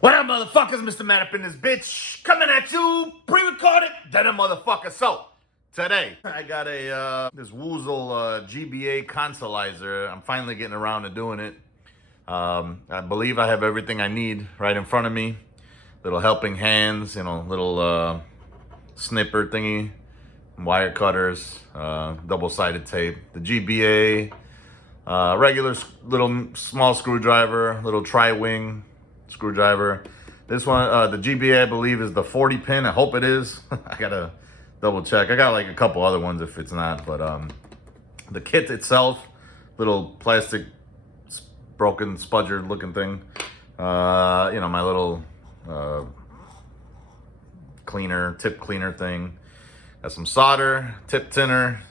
What up, motherfuckers? MrMaD up in this bitch. Coming at you, pre-recorded, then a motherfucker. So, today, I got this Woozle GBA Consolizer. I'm finally getting around to doing it. I believe I have everything I need right in front of me. Little helping hands, little snipper thingy, wire cutters, double-sided tape, the GBA, regular little small screwdriver, little tri-wing screwdriver. This one, the GBA, I believe, is the 40 pin. I hope it is. I gotta double check. I got like a couple other ones if it's not, but the kit itself, little plastic broken spudger looking thing. My little tip cleaner thing. Got some solder, tip tinner,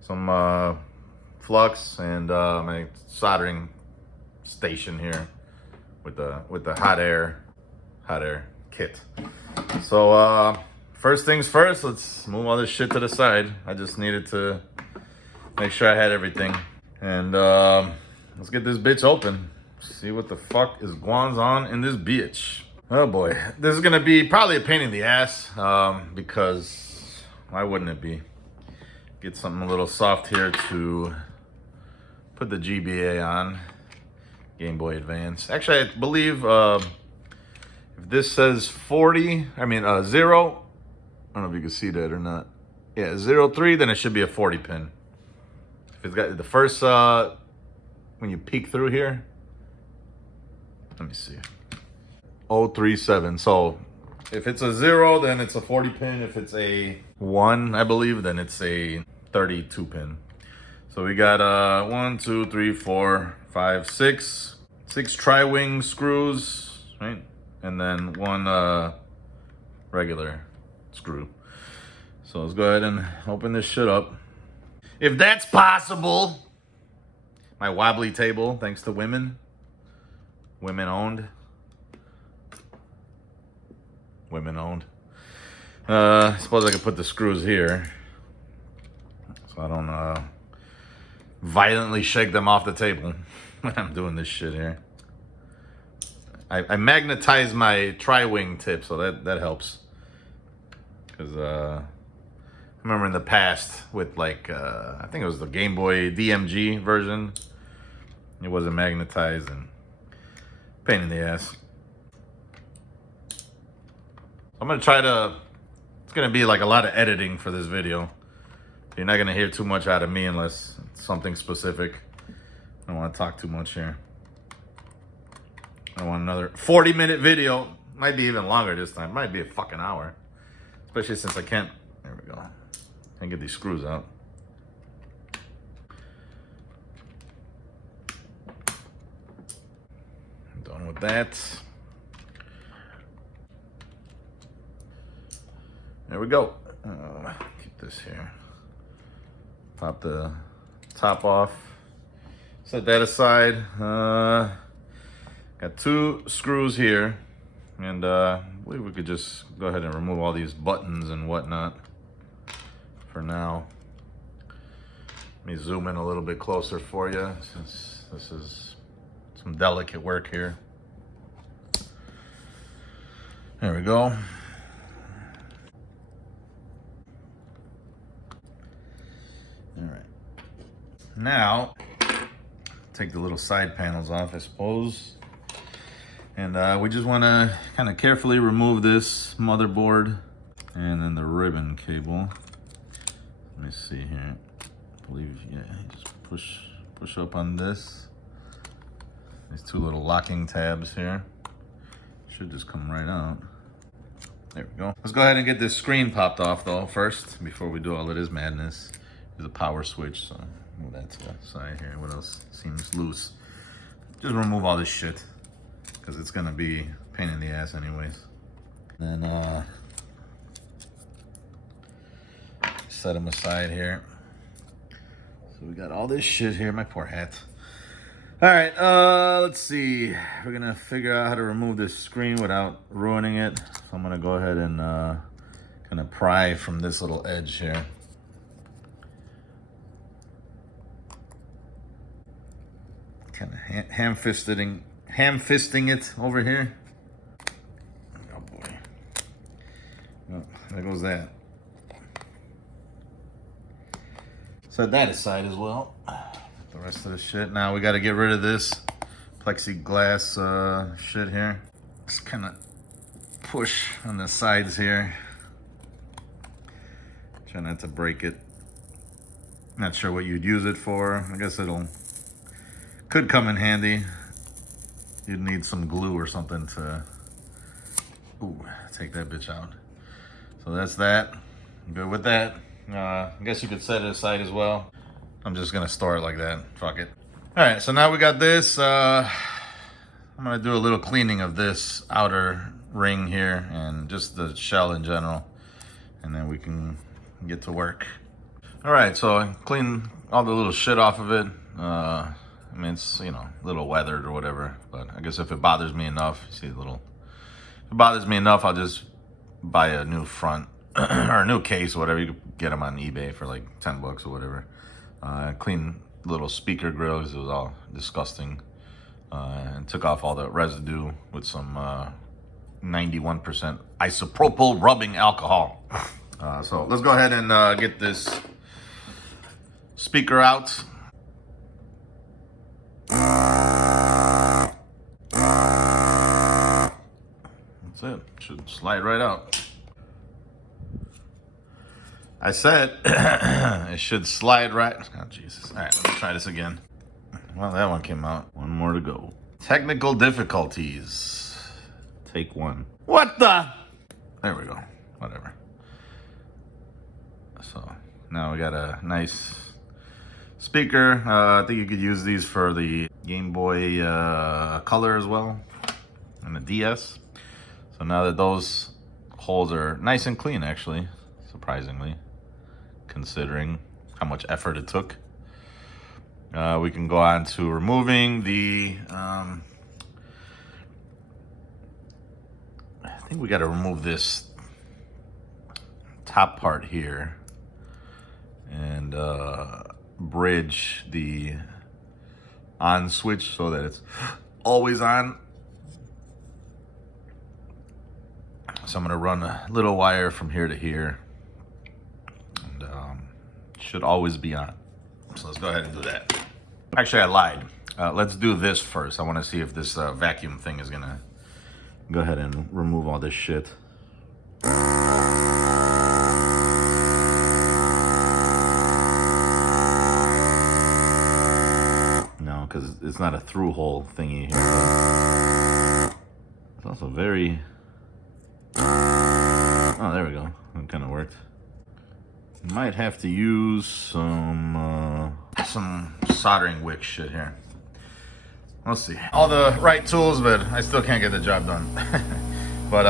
some flux, and my soldering station here with the hot air kit. So first things first, let's move all this shit to the side. I just needed to make sure I had everything, and let's get this bitch open. See what the fuck is going on in this bitch. Oh boy, this is gonna be probably a pain in the ass, because why wouldn't it be? Get something a little soft here to put the GBA on. Game Boy Advance. Actually, I believe if this says 0, I don't know if you can see that or not. Yeah, 03, then it should be a 40 pin. If it's got the first, when you peek through here, let me see. 037. So if it's a 0, then it's a 40 pin. If it's a 1, I believe, then it's a 32 pin. So we got 1, 2, 3, 4, 5, 6 tri-wing screws, right? And then one regular screw. So let's go ahead and open this shit up. If that's possible. My wobbly table, thanks to women. Women owned. Women owned. I suppose I could put the screws here, so I don't violently shake them off the table when I'm doing this shit here. I magnetize my tri-wing tip, so that helps. Because I remember in the past with I think it was the Game Boy DMG version, it wasn't magnetized and pain in the ass. I'm gonna try to, it's gonna be like a lot of editing for this video. You're not gonna hear too much out of me unless it's something specific. I don't want to talk too much here. I want another 40-minute video. Might be even longer this time. Might be a fucking hour. Especially since I can't, there we go. Can't get these screws out. I'm done with that. There we go. Keep this here. Pop the top off. Set that aside. Got 2 screws here, and I believe we could just go ahead and remove all these buttons and whatnot for now. Let me zoom in a little bit closer for you, since this is some delicate work here. There we go. All right. Now, take the little side panels off, I suppose. And we just want to kind of carefully remove this motherboard and then the ribbon cable. Let me see here. I believe, yeah, just push up on this. These 2 little locking tabs here. Should just come right out. There we go. Let's go ahead and get this screen popped off though first, before we do all of this madness. There's a power switch, so move that to the side here. What else seems loose? Just remove all this shit, because it's gonna be a pain in the ass anyways. Then set them aside here. So we got all this shit here. My poor hat. All right, let's see. We're gonna figure out how to remove this screen without ruining it. So I'm gonna go ahead and kind of pry from this little edge here. Kind of ham-fisting it over here. there goes that. Set that aside as well. The rest of the shit. Now we got to get rid of this plexiglass shit here. Just kind of push on the sides here. Try not to break it. Not sure what you'd use it for. I guess could come in handy. You'd need some glue or something to take that bitch out. So that's that. Good with that. I guess you could set it aside as well. I'm just gonna store it like that. Fuck it. All right, so now we got this. I'm gonna do a little cleaning of this outer ring here and just the shell in general, and then we can get to work. All right, so I cleaned all the little shit off of it. I mean, it's, you know, a little weathered or whatever, but I guess if it bothers me enough, see the little, if it bothers me enough, I'll just buy a new front or a new case or whatever. You can get them on eBay for like 10 bucks or whatever. Clean little speaker grill because it was all disgusting, and took off all the residue with some 91% isopropyl rubbing alcohol. So let's go ahead and get this speaker out. That's it. Should slide right out. I said it should slide right. Oh, Jesus. All right, let me try this again. Well, that one came out. One more to go. Technical difficulties. Take one. What the? There we go. Whatever. So now we got a nice speaker. I think you could use these for the Game Boy Color as well, and the DS. So now that those holes are nice and clean, actually, surprisingly, considering how much effort it took, we can go on to removing the, I think we got to remove this top part here and bridge the on switch so that it's always on. So I'm gonna run a little wire from here to here, and should always be on. So let's go ahead and do that. Actually, I lied. Let's do this first. I want to see if this vacuum thing is gonna go ahead and remove all this shit. No, because it's not a through hole thingy here. It's also very... Oh, there we go. That kind of worked. Might have to use some soldering wick shit here. Let's see. All the right tools, but I still can't get the job done. But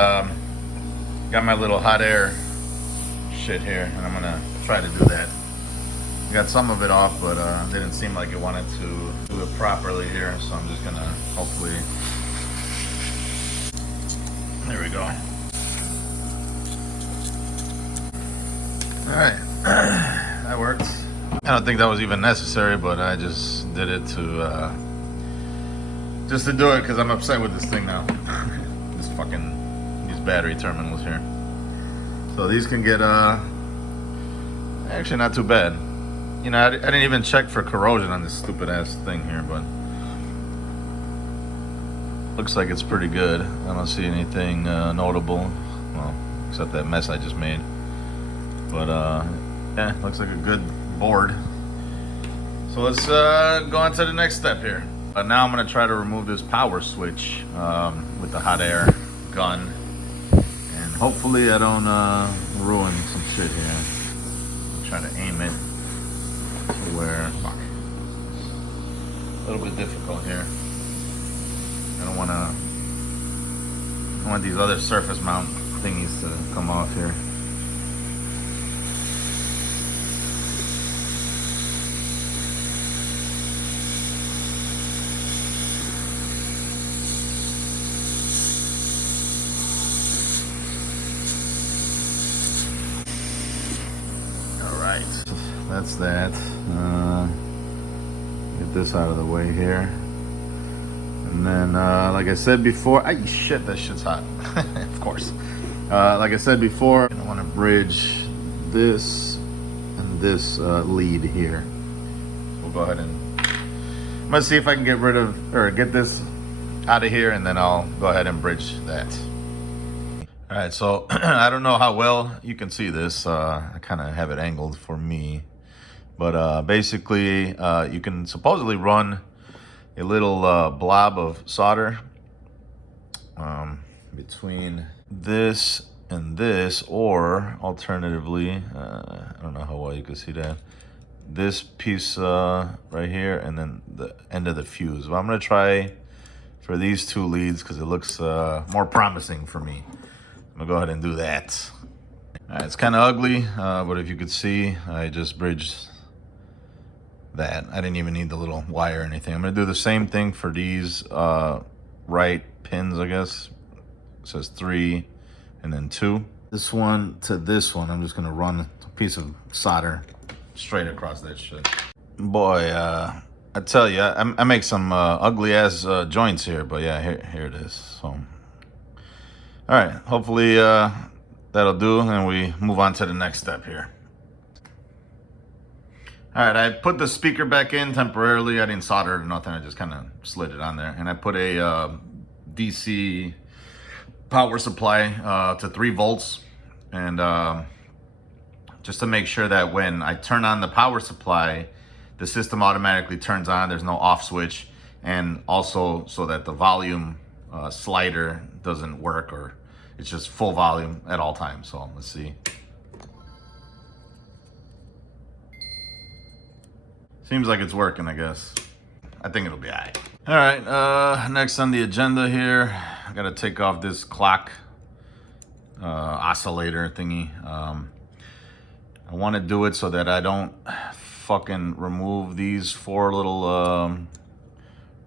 got my little hot air shit here, and I'm gonna try to do that. Got some of it off, but didn't seem like it wanted to do it properly here, so I'm just gonna hopefully. There we go. All right, that worked. I don't think that was even necessary, but I just did it to do it because I'm upset with this thing now. These battery terminals here. So these can get actually not too bad. You know, I didn't even check for corrosion on this stupid ass thing here, but looks like it's pretty good. I don't see anything notable, well, except that mess I just made. But yeah, looks like a good board. So let's go on to the next step here. Now I'm gonna try to remove this power switch with the hot air gun, and hopefully I don't ruin some shit here. I'm trying to aim it to where, fuck, a little bit difficult here. I don't want these other surface mount thingies to come off here. That's that. Get this out of the way here. And then, like I said before, shit, that shit's hot. Of course. Like I said before, I want to bridge this and this lead here. We'll go ahead and I'm gonna see if I can get rid of or get this out of here, and then I'll go ahead and bridge that. All right, so I don't know how well you can see this. I kind of have it angled for me, but basically you can supposedly run a little blob of solder between this and this, or alternatively, I don't know how well you can see that, this piece right here, and then the end of the fuse. But I'm gonna try for these two leads because it looks more promising for me. I'm gonna go ahead and do that. All right, it's kind of ugly, but if you could see, I just bridged that. I didn't even need the little wire or anything. I'm gonna do the same thing for these right pins, I guess. It says 3 and then 2. This one to this one, I'm just gonna run a piece of solder straight across that shit. Boy, I tell you, I make some ugly ass joints here, but yeah, here it is. So, all right, hopefully that'll do, and we move on to the next step here. All right, I put the speaker back in temporarily. I didn't solder it or nothing. I just kind of slid it on there, and I put a DC power supply to 3 volts, and just to make sure that when I turn on the power supply, the system automatically turns on. There's no off switch, and also so that the volume slider doesn't work, or it's just full volume at all times. So let's see. Seems like it's working, I guess. I think it'll be all right. All right, next on the agenda here, I gotta take off this clock oscillator thingy. I wanna do it so that I don't fucking remove these 4 little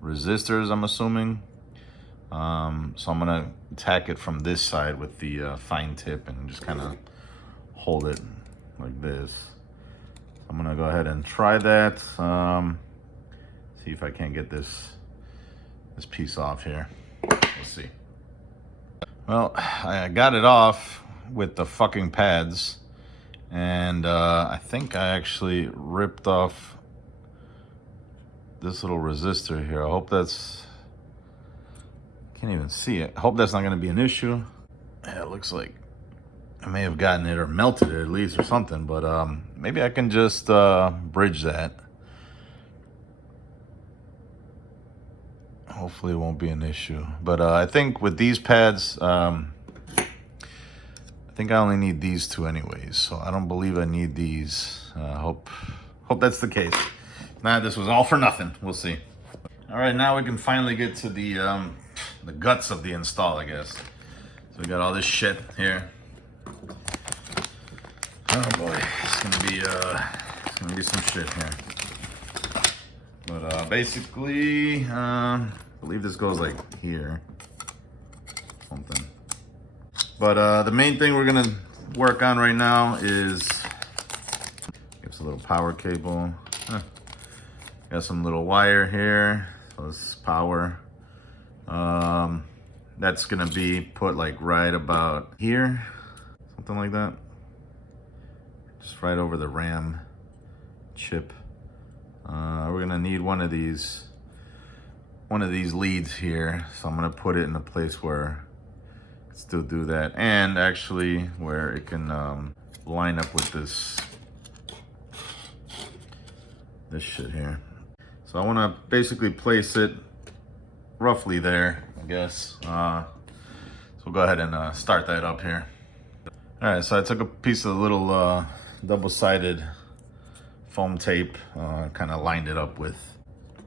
resistors, I'm assuming. So I'm gonna attack it from this side with the fine tip and just kind of hold it like this. I'm gonna go ahead and try that. See if I can't get this piece off here. Let's see. Well, I got it off with the fucking pads, and I think I actually ripped off this little resistor here. I hope that's, can't even see it. I hope that's not gonna be an issue. Yeah, it looks like I may have gotten it or melted it at least or something, but maybe I can just bridge that. Hopefully it won't be an issue. But I think with these pads, I think I only need these 2 anyways, so I don't believe I need these. Hope that's the case. Nah, this was all for nothing. We'll see. All right, now we can finally get to the guts of the install, I guess. So we got all this shit here. Oh boy, it's gonna be some shit here. But basically, I believe this goes like here, something. But the main thing we're gonna work on right now is, gives a little power cable. Got some little wire here, so this is power. That's gonna be put like right about here, something like that. Just right over the RAM chip. We're gonna need one of these leads here, so I'm gonna put it in a place where it can still do that, and actually where it can line up with this shit here. So I want to basically place it roughly there, I guess. So we'll go ahead and start that up here. All right, so I took a piece of little double-sided foam tape, kind of lined it up with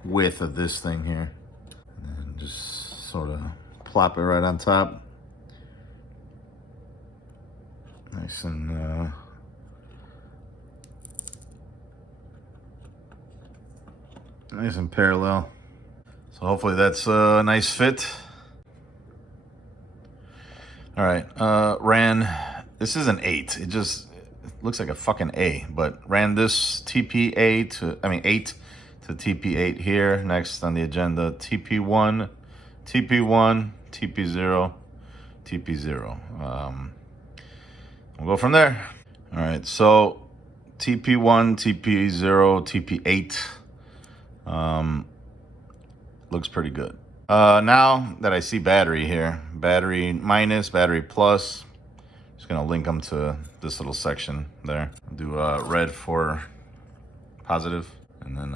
width of this thing here, and then just sort of plop it right on top, nice and nice and parallel. So hopefully that's a nice fit. All right, ran, this is an 8. It looks like a fucking A, but ran this TP8 to TP8 here. Next on the agenda, TP1, TP1, TP0, TP0. we'll go from there. All right, so TP1, TP0, TP8 looks pretty good. Now that I see battery here, battery minus, battery plus, just gonna link them to this little section there. Do red for positive and then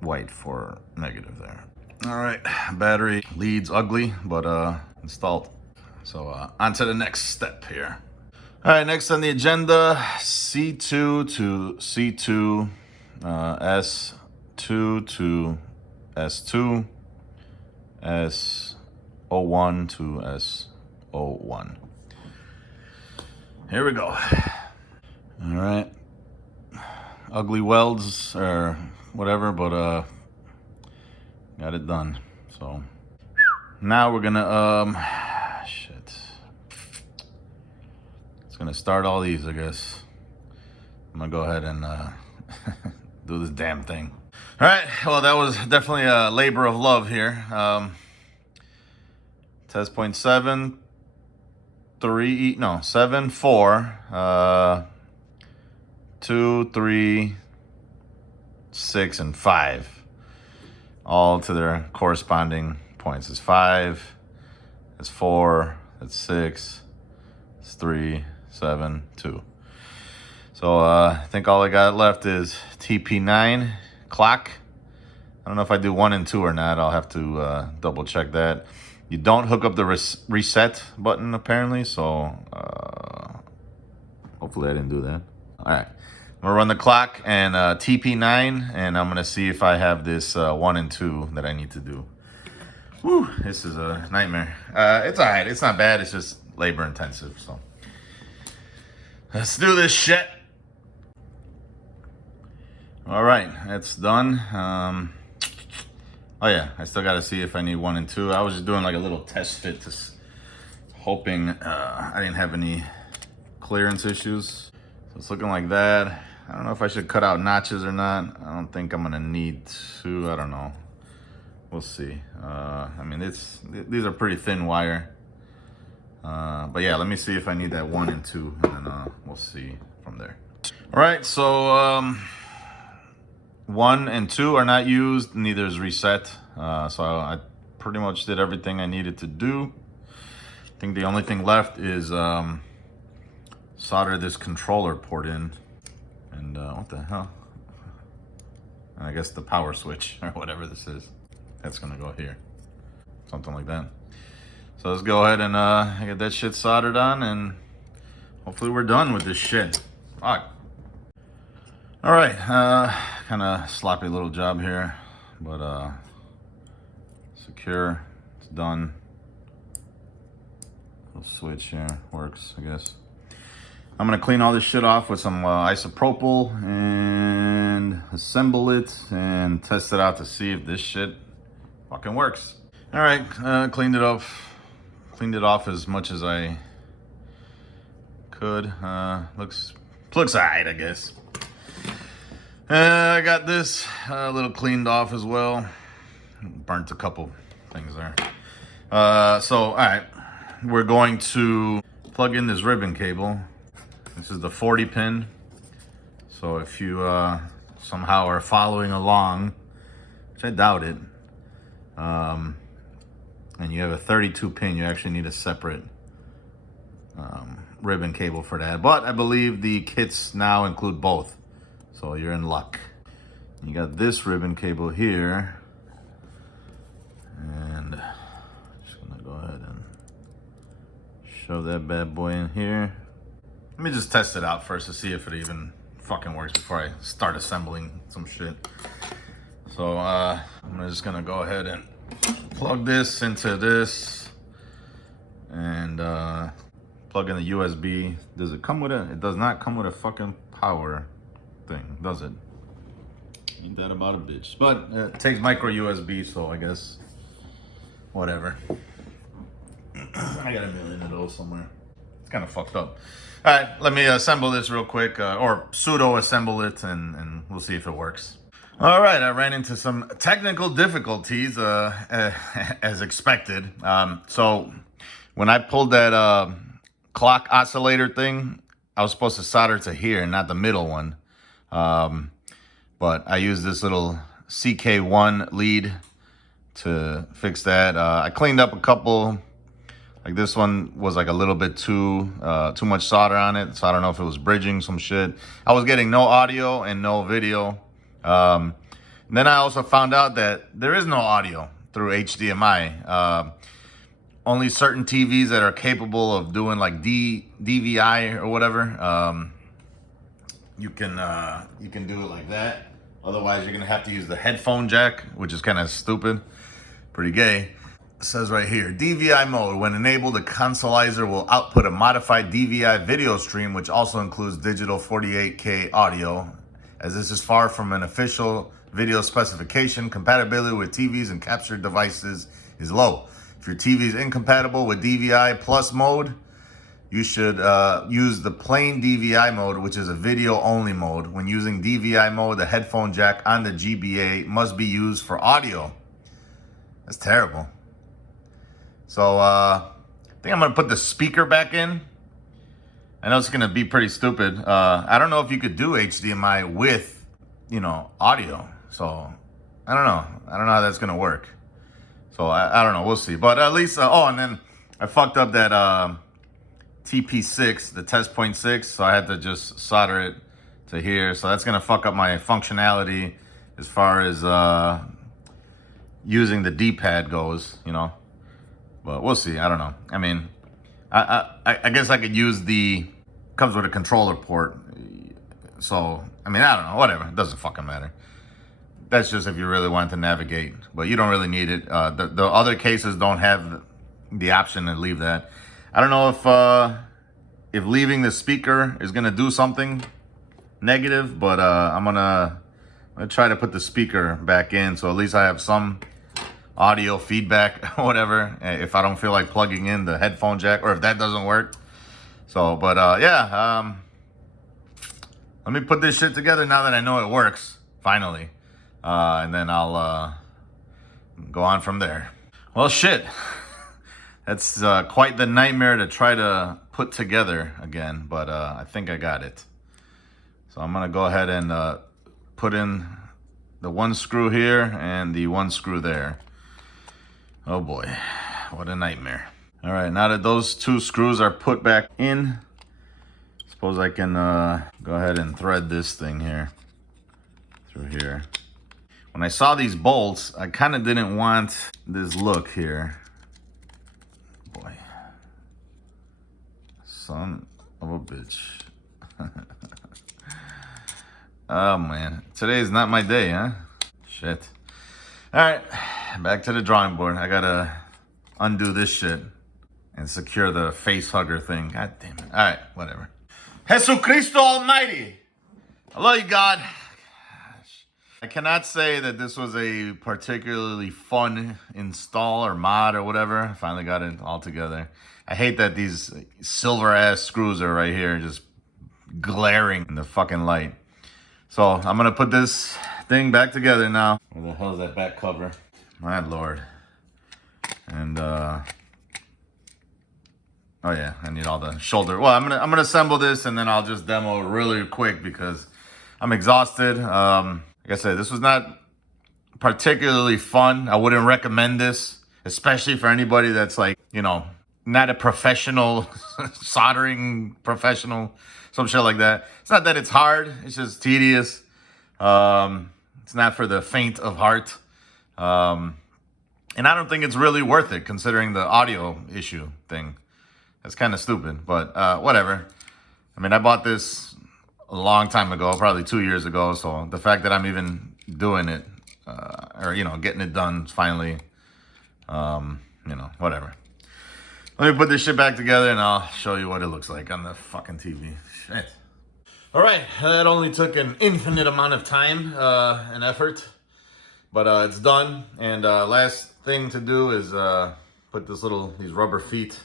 white for negative there. All right, battery leads ugly, but installed. So on to the next step here. All right, next on the agenda, C2 to C2, S2 to S2, S01 to S01. Here we go. All right. Ugly welds or whatever, but got it done. So now we're gonna shit. It's gonna start all these, I guess. I'm gonna go ahead and do this damn thing. All right, well, that was definitely a labor of love here. Test point 7, 7, 4, 2, 3, 6, and 5. All to their corresponding points. It's 5, it's 4, it's 6, it's 3, 7, 2. So I think all I got left is TP9 clock. I don't know if I do 1 and 2 or not. I'll have to double check that. You don't hook up the reset button apparently, so hopefully I didn't do that. All right, I'm gonna run the clock and TP9, and I'm gonna see if I have this 1 and 2 that I need to do. Whew, this is a nightmare. It's all right. It's not bad. It's just labor intensive. So let's do this shit. All right, that's done. Oh yeah, I still gotta see if I need 1 and 2. I was just doing like a little test fit, just hoping I didn't have any clearance issues. So it's looking like that. I don't know if I should cut out notches or not. I don't think I'm gonna need to. I don't know. We'll see. I mean, these are pretty thin wire. But yeah, let me see if I need that 1 and 2, and then we'll see from there. All right, so 1 and 2 are not used, neither is reset. So I pretty much did everything I needed to do. I think the only thing left is solder this controller port in. And what the hell? I guess the power switch or whatever this is. That's gonna go here. Something like that. So let's go ahead and get that shit soldered on, and hopefully we're done with this shit. Fuck. All right, kind of sloppy little job here, but secure, it's done. Little switch here, works, I guess. I'm gonna clean all this shit off with some isopropyl and assemble it and test it out to see if this shit fucking works. All right, cleaned it off as much as I could. Looks alright, I guess. I got this a little cleaned off as well. Burnt a couple things there. So, all right, we're going to plug in this ribbon cable. This is the 40 pin. So if you somehow are following along, which I doubt it, and you have a 32 pin, you actually need a separate ribbon cable for that. But I believe the kits now include both. So you're in luck. You got this ribbon cable here. And just gonna go ahead and shove that bad boy in here. Let me just test it out first to see if it even fucking works before I start assembling some shit. So I'm just gonna go ahead and plug this into this and plug in the USB. Does it come with a? It does not come with a fucking power thing, does it? Ain't that about a bitch? But it takes micro USB, so I guess whatever. I got a million of those somewhere. It's kind of fucked up. All right, let me assemble this real quick, or pseudo assemble it, and we'll see if it works. All right, I ran into some technical difficulties as expected. So when I pulled that clock oscillator thing, I was supposed to solder to here, not the middle one. But I used this little CK1 lead to fix that. I cleaned up a couple. Like this one was like a little bit too much solder on it, so I don't know if it was bridging some shit. I was getting no audio and no video. Then I also found out that there is no audio through HDMI. Only certain TVs that are capable of doing like DVI or whatever, you can do it like that. Otherwise, you're gonna have to use the headphone jack, which is kind of stupid, pretty gay. It says right here, Dvi Mode. When enabled, the Consolizer will output a modified DVI video stream, which also includes digital 48K audio. As this is far from an official video specification, compatibility with TVs and captured devices is low. If your TV is incompatible with DVI Plus mode, you should use the plain DVI mode, which is a video only mode. When using DVI mode, the headphone jack on the GBA must be used for audio. That's terrible. So I think I'm gonna put the speaker back in. I know it's gonna be pretty stupid. I don't know if you could do HDMI with, audio. So I don't know. I don't know how that's gonna work. So I don't know. We'll see. But at least, and then I fucked up that TP6, the test point 6. So I had to just solder it to here. So that's gonna fuck up my functionality as far as using the D-pad goes, But we'll see. I don't know. I mean, I guess I could use comes with a controller port. So, I mean, I don't know. Whatever. It doesn't fucking matter. That's just if you really want to navigate. But you don't really need it. The other cases don't have the option to leave that. I don't know if leaving the speaker is going to do something negative. But I'm gonna try to put the speaker back in. So at least I have some audio feedback or whatever, if I don't feel like plugging in the headphone jack, or if that doesn't work. So, but yeah, let me put this shit together now that I know it works, finally. And then I'll go on from there. Well, shit. That's quite the nightmare to try to put together again, but I think I got it. So I'm gonna go ahead and put in the one screw here and the one screw there. Oh boy, what a nightmare. All right, now that those two screws are put back in, suppose I can go ahead and thread this thing here through here. When I saw these bolts, I kind of didn't want this look here. Boy, son of a bitch. Oh man, today is not my day, huh? Shit. All right, back to the drawing board. I gotta undo this shit and secure the face hugger thing. God damn it. All right, whatever. Jesucristo Almighty. I love you, God. Gosh. I cannot say that this was a particularly fun install or mod or whatever. I finally got it all together. I hate that these silver ass screws are right here just glaring in the fucking light. So I'm gonna put this thing back together now. Where the hell is that back cover? My lord. And oh yeah, I need all the shoulder. Well, I'm gonna assemble this and then I'll just demo really quick because I'm exhausted. Like I said, this was not particularly fun. I wouldn't recommend this, especially for anybody that's like, not a professional soldering professional, some shit like that. It's not that it's hard, it's just tedious. It's not for the faint of heart. And I don't think it's really worth it considering the audio issue thing. That's kind of stupid, but whatever. I mean, I bought this a long time ago, probably 2 years ago. So the fact that I'm even doing it, or, getting it done finally, whatever. Let me put this shit back together and I'll show you what it looks like on the fucking TV. Shit. All right, that only took an infinite amount of time and effort, but it's done. And last thing to do is put these rubber feet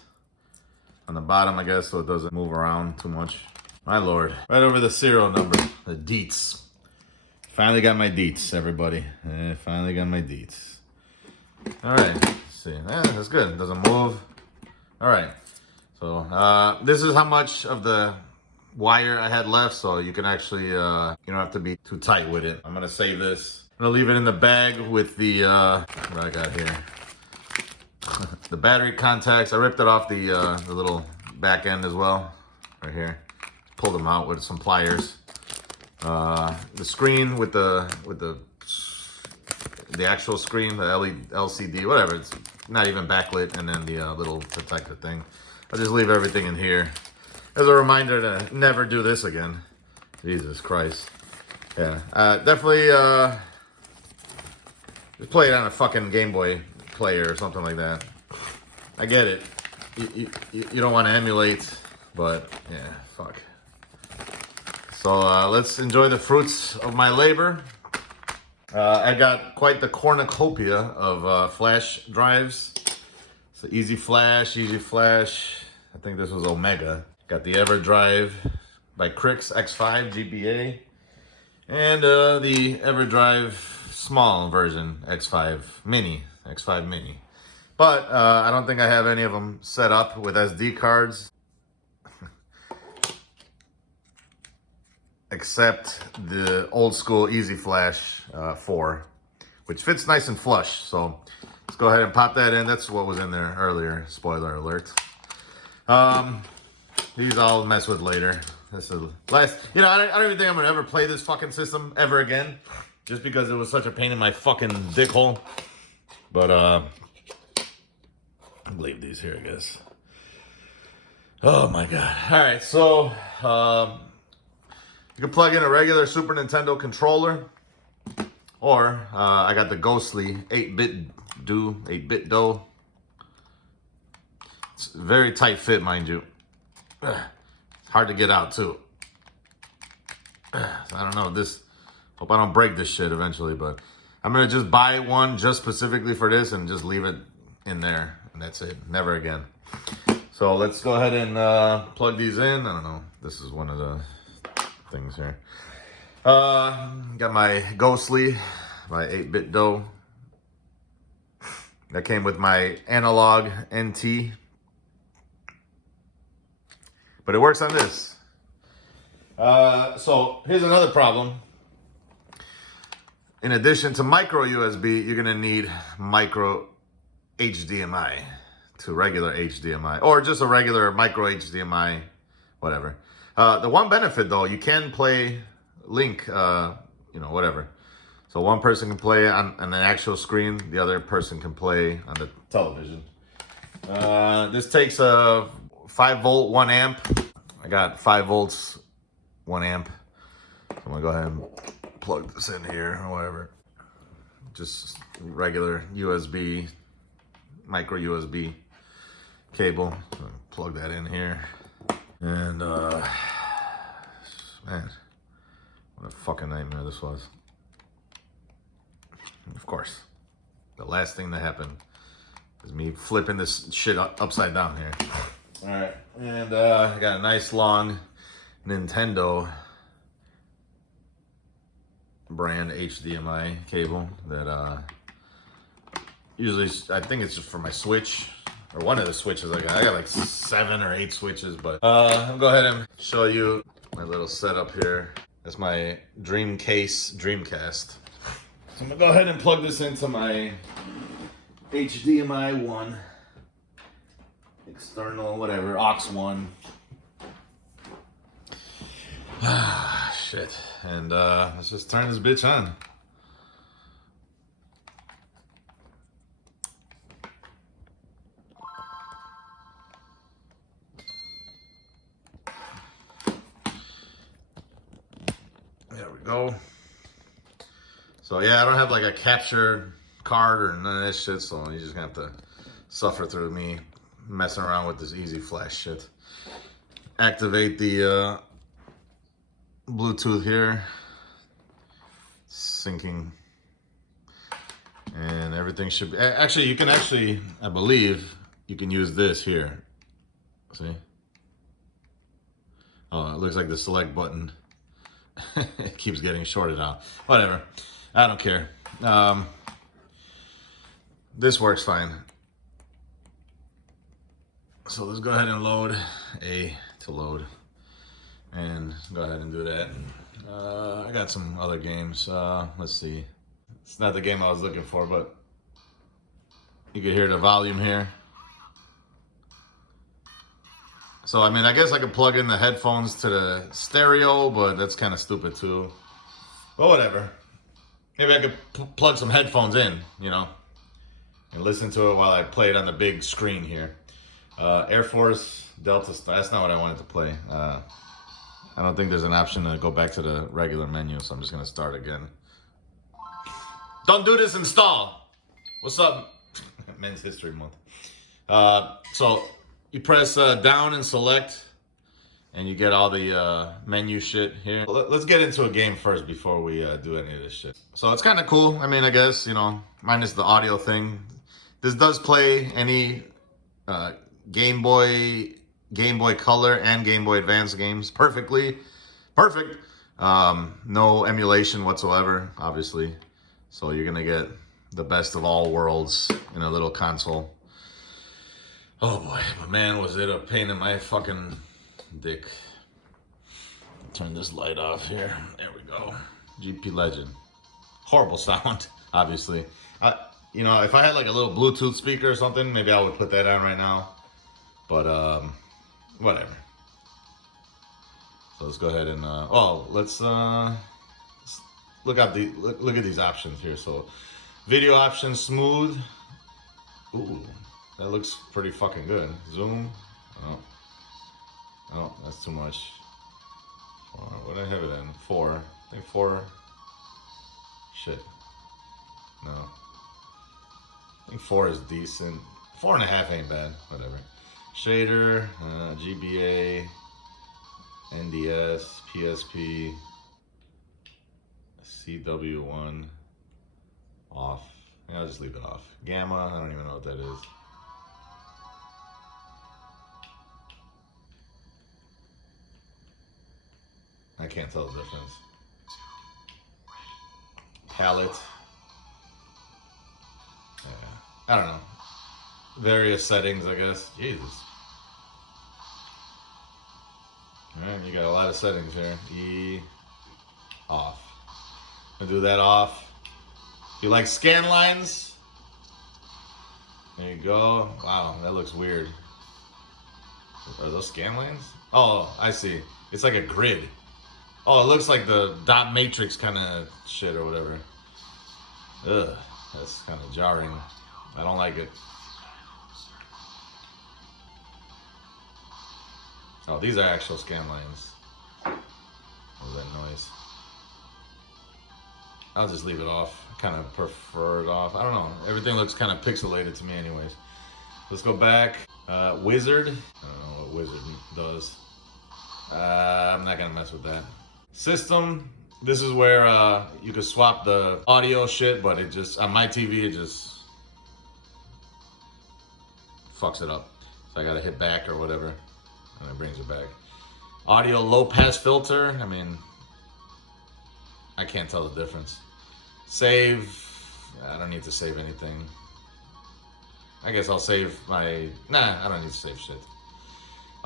on the bottom, I guess, so it doesn't move around too much. My lord. Right over the serial number, the deets. Finally got my deets, everybody. Finally got my deets. All right, let's see. Yeah, that's good. It doesn't move. All right. So this is how much of the wire I had left, so you can actually, you don't have to be too tight with it. I'm gonna save this. I'm gonna leave it in the bag with the, what I got here. The battery contacts. I ripped it off the little back end as well, right here. Pulled them out with some pliers. The screen with the actual screen, the LCD, whatever. It's not even backlit, and then the little protector thing. I'll just leave everything in here as a reminder to never do this again. Jesus Christ. Yeah, definitely just play it on a fucking Game Boy player or something like that. I get it. You don't want to emulate, but yeah, fuck. So let's enjoy the fruits of my labor. I got quite the cornucopia of flash drives. So Easy Flash. I think this was Omega. Got the EverDrive by Crix X5 GBA. And the EverDrive small version X5 Mini. But I don't think I have any of them set up with SD cards. Except the old school Easy Flash 4, which fits nice and flush. So let's go ahead and pop that in. That's what was in there earlier. Spoiler alert. These I'll mess with later. This is last. You know, I don't even think I'm gonna ever play this fucking system ever again, just because it was such a pain in my fucking dick hole. But I'll leave these here, I guess. Oh my god. All right, so. You can plug in a regular Super Nintendo controller, or I got the ghostly 8-bit do. It's a very tight fit, mind you. It's hard to get out too. I don't know this. Hope I don't break this shit eventually, but I'm gonna just buy one just specifically for this and just leave it in there, and that's it. Never again. So let's go ahead and plug these in. I don't know. This is one of the things here. Got my Ghostly, my 8-bit do. That came with my analog NT. But it works on this. So here's another problem. In addition to micro USB, you're gonna need micro HDMI to regular HDMI, or just a regular micro HDMI, whatever. The one benefit though, you can play link, whatever. So one person can play on an actual screen, the other person can play on the television. This takes a 5-volt, 1 amp. I got 5 volts, 1 amp. So I'm gonna go ahead and plug this in here or whatever. Just regular USB, micro USB cable. So plug that in here. And man, what a fucking nightmare this was. Of course, the last thing that happened is me flipping this shit upside down here. All right, and I got a nice long Nintendo brand HDMI cable that usually, I think it's just for my Switch. Or one of the switches I got like 7 or 8 switches, but I'll go ahead and show you my little setup here. That's my Dreamcast. So I'm gonna go ahead and plug this into my HDMI 1, external, whatever, aux 1. Ah, shit. And let's just turn this bitch on. There we go. So yeah, I don't have like a capture card or none of that shit, so you're just gonna have to suffer through me messing around with this Easy Flash shit. Activate the Bluetooth here, syncing, and everything should be, actually you can I believe you can use this here. See? Oh, it looks like the select button it keeps getting shorted out. Whatever, I don't care. This works fine. So let's go ahead and load A to load. And go ahead and do that. I got some other games. Let's see. It's not the game I was looking for, but you can hear the volume here. So, I mean, I guess I could plug in the headphones to the stereo, but that's kind of stupid too. But whatever. Maybe I could plug some headphones in, you know, and listen to it while I play it on the big screen here. Air Force Delta Star. That's not what I wanted to play. I don't think there's an option to go back to the regular menu, so I'm just going to start again. Don't do this, install. What's up? Men's History Month. So you press down and select, and you get all the menu shit here. Let's get into a game first before we do any of this shit. So it's kind of cool. I mean, I guess, you know, minus the audio thing. This does play any Game Boy Color and Game Boy Advance games perfectly. Perfect. No emulation whatsoever, obviously. So you're gonna get the best of all worlds in a little console. Oh boy, but man, was it a pain in my fucking dick. Turn this light off here. There we go. GP Legend. Horrible sound, obviously. You know, if I had like a little Bluetooth speaker or something, maybe I would put that on right now. But whatever. So let's go ahead and let's look at these options here. So video options, smooth. Ooh, that looks pretty fucking good. Zoom. Oh, that's too much. What did I have it in? 4. I think 4. Shit. No. I think 4 is decent. 4.5 ain't bad. Whatever. Shader, GBA, NDS, PSP, CW1, off. Yeah, I'll just leave it off. Gamma, I don't even know what that is. I can't tell the difference. Palette. Yeah, I don't know. Various settings, I guess. Jesus. Alright, you got a lot of settings here. E, off. I'm gonna do that off. If you like scan lines, there you go. Wow, that looks weird. Are those scan lines? Oh, I see. It's like a grid. Oh, it looks like the dot matrix kind of shit or whatever. Ugh, that's kind of jarring. I don't like it. Oh, these are actual scan lines. What was that noise? I'll just leave it off. I kind of prefer it off. I don't know. Everything looks kind of pixelated to me anyways. Let's go back. Wizard. I don't know what Wizard does. I'm not gonna mess with that. System. This is where you can swap the audio shit, but it just, on my TV, it just fucks it up. So I gotta hit back or whatever, and it brings it back. Audio low pass filter. I mean, I can't tell the difference. Save. I don't need to save anything. I guess I'll save my... Nah, I don't need to save shit.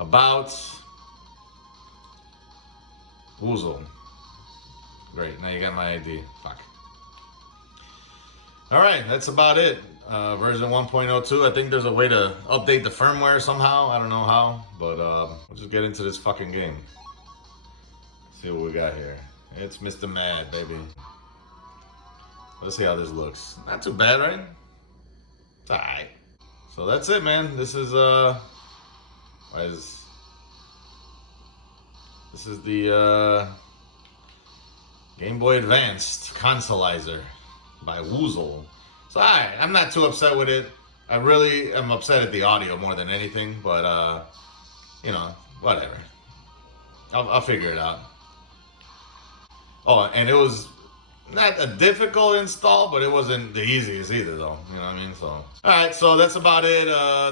About. Woozle. Great, now you got my ID. Fuck. Alright, that's about it. Version 1.02. I think there's a way to update the firmware somehow. I don't know how, but we'll just get into this fucking game. See what we got here. It's MrMaD, baby. Let's see how this looks. Not too bad, right? It's alright. So that's it, man. This is this is the Game Boy Advanced Consolizer by Woozle. So alright, I'm not too upset with it. I really am upset at the audio more than anything, but you know, whatever. I'll figure it out. Oh, and it was not a difficult install, but it wasn't the easiest either, though. You know what I mean? So, all right, so that's about it.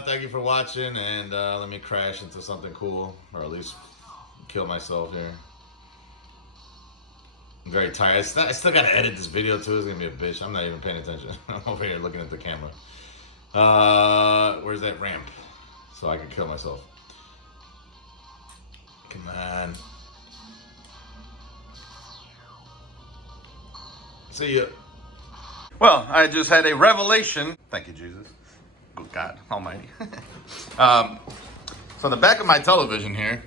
Thank you for watching, and let me crash into something cool, or at least kill myself here. I'm very tired. I still gotta edit this video too. It's gonna be a bitch. I'm not even paying attention. I'm over here looking at the camera. Where's that ramp? so I can kill myself. Come on. See ya. Well, I just had a revelation. Thank you, Jesus. Good God Almighty. So on the back of my television here,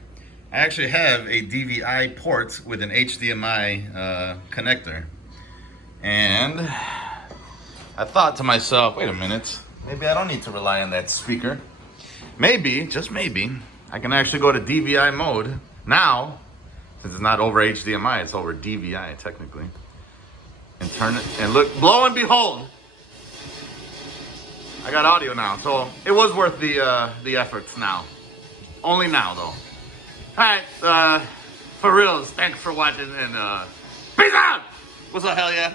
I actually have a DVI port with an HDMI connector. And I thought to myself, wait a minute, maybe I don't need to rely on that speaker. Maybe, just maybe, I can actually go to DVI mode now, since it's not over HDMI, it's over DVI technically. And turn it, and look, lo and behold, I got audio now. So it was worth the efforts now. Only now though. Alright, for reals, thanks for watching and peace out! What's up, hell yeah?